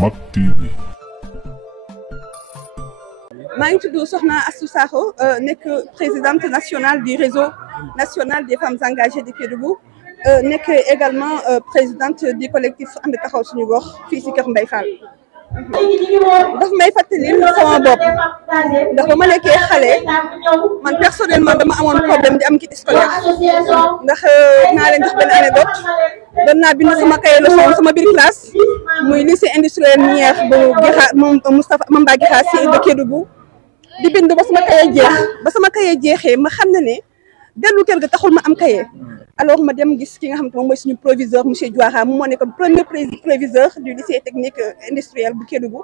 Mak TV. maa ngi tudd Soxna Astou Sakho nekk présidente nationale du réseau national des femmes engagées de Kédougou nekk également présidente du collectif And Taxawu Suñu Gox fii ci Kër Mbaye Fall. daf may fàttali sama bopp ndax ba ma nekkee xale man personnellement dama amoon problème di am kit scolaire ndax naa leen jox benn anecdote doon naa bind sama cahier leçon sama biir classe muy lycée industriel minière bu Gixa Moustapha Mamba Gixa Sy de Kédougou di bind ba sama cahier jeex ba sama cahier jeexee ma xam ne dellu kër ga taxul ma am cahier alors ma dem gis ki nga xam ne moom mooy suñu proviseur monsieur Diouara mu moo nekk premier proviseur du lycée technique industriel bu Kédougou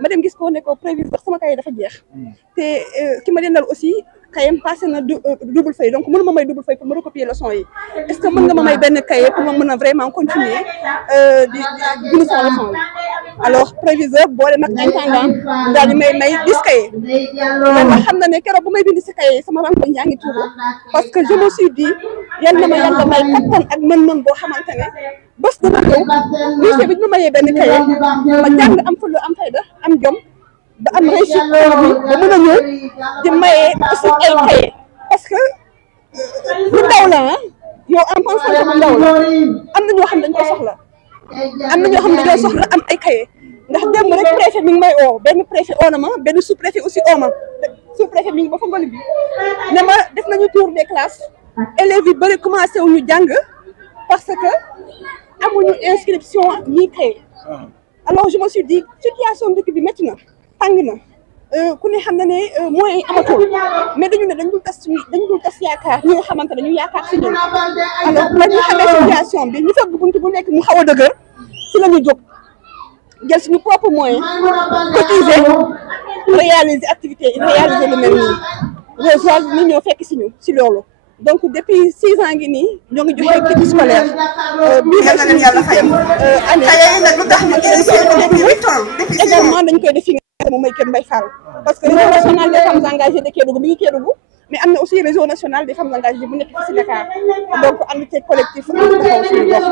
ma dem gis ko ne ko proviseur sama cahier dafa jeex te ki ma dendal aussi cahier passé na double feuille donc mënu ma may double feuille pour ma recopier leçon yi est-ce que mën nga ma may benn cahier pour ma mën a vraiment continuer di bind sama leçon yi alors proviseur boole mag intendant daal di may 10 cahiers ma xam na ne keroog bu may bind si cahier sama rangoñ yaa ngi tuuru parce que je me suis dit yal na ma yàlla may kattan ak mën-mën boo xamante ne bés dama ñëw lycée bi ñu mayee benn cahier ma jàng am fulla am fayda am jom ba am réussite bi ba mën a ñëw di mayee aussi ay cahier parce que lu ndaw la yow en pensant que lu ndaw la am na ñoo xam dañ ko soxla am na ñoo xam ne dañoo soxla am ay cahier ndax démb rek préfet mi ngi may oo benn préfet oo na ma benn sous préfet aussi oo ma sous préfet mi ngi ba fa ngoli bi ne ma def nañu tour des classes élèves yi bëri commencé wu ñu jàng parce que amuñu inscription ñii cahier alors je me suis dit situation dëkk bi métti na tàng na ku ne xam na ne moyens yi amatul mais dañu ne dañu dul tas yaakaar ñi nga xamante ne ñu yaakaar si ñun alors la ñu xamee situation bi ñu fekk buntu bu nekk mu xaw a dëgër si la ñu jóg jël suñu propre moyen cotiser réaliser activité réaliser lu mel nii réseau ni ñoo fekk si ñu si loolu donc depuis 6 ans ngi nii ñoo ngi joxe kit scolaire bii la leen yàlla fay année lu tax depuis 8 ans également dañ koy def fi nga moom mooy Kër Mbaye Fall parce que réseau national des femmes engagées de Kédougou mi ngi Kédougou mais am na aussi réseau national des femmes engagées bu nekk ci Dakar donc ànd ci collectif And Taxawu Suñu Gox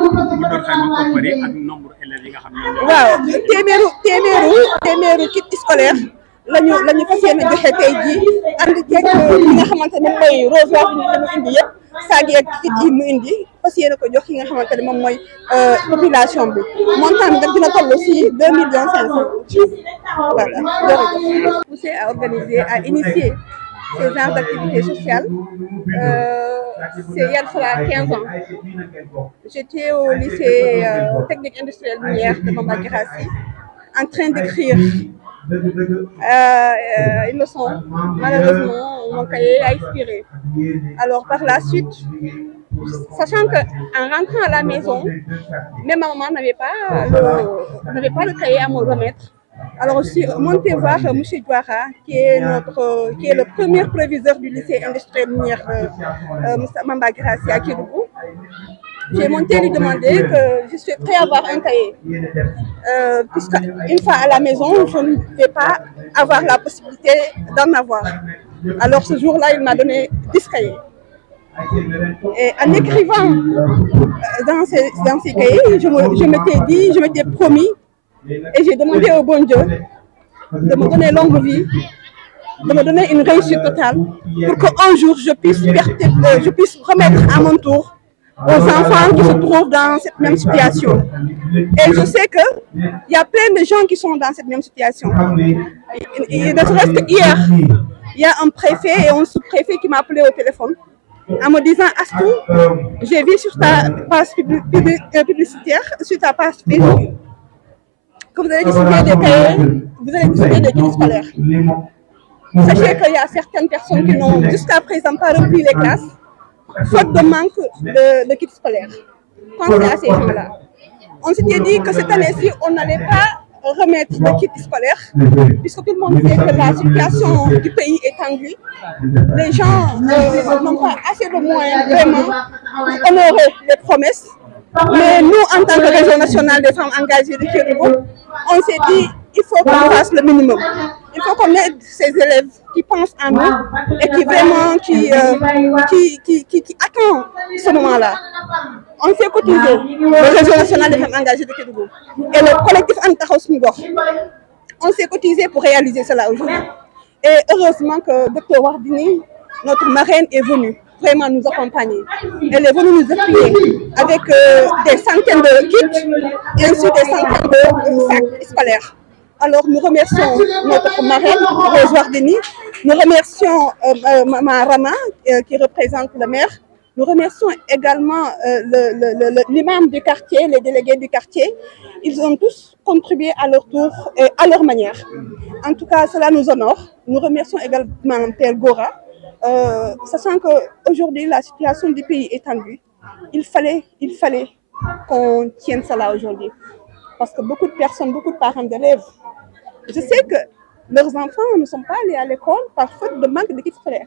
waaw téeméeru kit scolaire lañu fas yéene joxe tey jii ànd ceeg li nga xamante ne mooy rosoir bi ñu indi yëpp saag yeeg kit yi mu indi fas yéene ko jox ki nga xamante ne moom mooy population bi montant bi nag dina toll si 2,5 millions. Voilà jërëjëf. Poussé à organiser à initier ces genres d'activités sociales c'est il y a cela 15 ans. J'étais au lycée technique industriel minière de Mamba Gixa Sy en train d'écrire une leçon. Malheureusement, mon cahier a expiré. Alors par la suite, sachant qu'en rentrant à la maison, même ma maman n'avait pas le cahier à me remettre. Alors je suis montée voir M. Diouara, qui est le premier proviseur du lycée industriel minière Mamba Gixa Sy à Kédougou. J'ai monté lui demander que je souhaiterais avoir un cahier, puisqu'une fois à la maison, je ne vais pas avoir la possibilité d'en avoir. Alors ce jour-là, il m'a donné 10 cahiers. Et en écrivant dans ces cahiers, je m'étais promis et j'ai demandé au bon Dieu de me donner longue vie, de me donner une réussite totale pour qu'un jour je puisse remettre à mon tour aux enfants qui se trouvent dans cette même situation. Et je sais qu'il y a plein de gens qui sont dans cette même situation. Et ne serait-ce que hier, il y a un préfet et un sous-préfet qui m'a appelé au téléphone en me disant « Astou, j'ai vu sur ta page publicitaire, sur ta page Facebook, que vous allez distribuer des cahiers, vous allez distribuer des kits scolaires. Sachez qu'il y a certaines personnes qui n'ont jusqu'à présent pas rempli les classes, faute de manque de kits scolaires. Pensez à ces gens-là. On s'était dit que cette année-ci, on n'allait pas remettre de kits scolaires, puisque tout le monde sait que la situation du pays est tendue. Les gens n'ont pas assez de moyens vraiment pour honorer les promesses. Mais nous, en tant que réseau national des femmes engagées de Kédougou, on s'est dit il faut qu'on fasse le minimum. Il faut qu'on aide ces élèves qui pensent en nous et qui vraiment attendent ce moment-là. On s'est cotisé, le réseau national des femmes engagées de Kédougou et le collectif On s'est cotisé pour réaliser cela aujourd'hui. Et heureusement que Dr Wardini, notre marraine, est venue vraiment nous accompagner. Elle est venue nous appuyer avec des centaines de kits et ainsi des centaines de sacs scolaires. Alors nous remercions notre marraine, Rose Wardini, nous remercions Mama Rama qui représente le maire, nous remercions également l'imam du quartier, les délégués du quartier. Ils ont tous contribué à leur tour et à leur manière. En tout cas, cela nous honore. Nous remercions également Père Gora, sachant qu'aujourd'hui la situation du pays est tendue. Il fallait qu'on tienne cela aujourd'hui. Parce que beaucoup de personnes, beaucoup de parents d'élèves, je sais que leurs enfants ne sont pas allés à l'école par faute de manque d'équipe scolaire.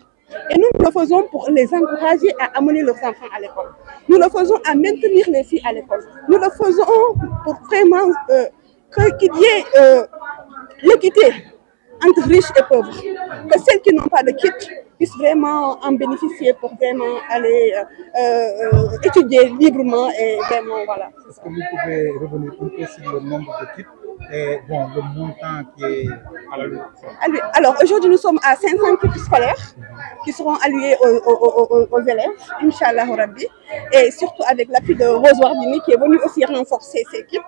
Et nous le faisons pour les encourager à amener leurs enfants à l'école. Nous le faisons à maintenir les filles à l'école. Nous le faisons pour vraiment qu'il y ait l'équité entre riches et pauvres. Que celles qui n'ont pas de kit puissent vraiment en bénéficier pour vraiment aller étudier librement et vraiment voilà. Est-ce que vous pouvez revenir un peu sur le nombre de kits et bon, le montant qui est alloué? Alors aujourd'hui nous sommes à 500 kits scolaires qui seront alloués aux élèves, Inch'Allah Rabbi, et surtout avec l'appui de Rose Wardini qui est venue aussi renforcer ces kits.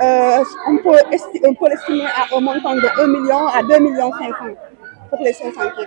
On peut l'estimer à un montant de 1 million à 2 millions 500 pour les 500 kits.